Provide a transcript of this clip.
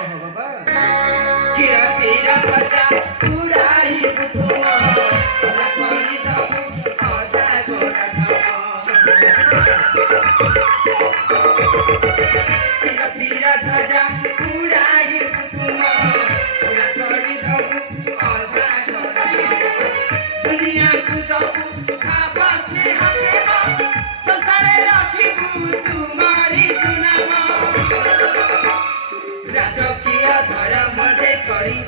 कह बाबा किरा तेरा बजा उड़ाई बुतुआ लखनी दबु आजा गोरा किरा तेरा बजा उड़ाई बुतुआ लखनी दबु आजा गोरा दुनिया को दबु खाबा से हकेबा संसारे राखी तुम्हारी सुनामा राजकीय धर्म दे करी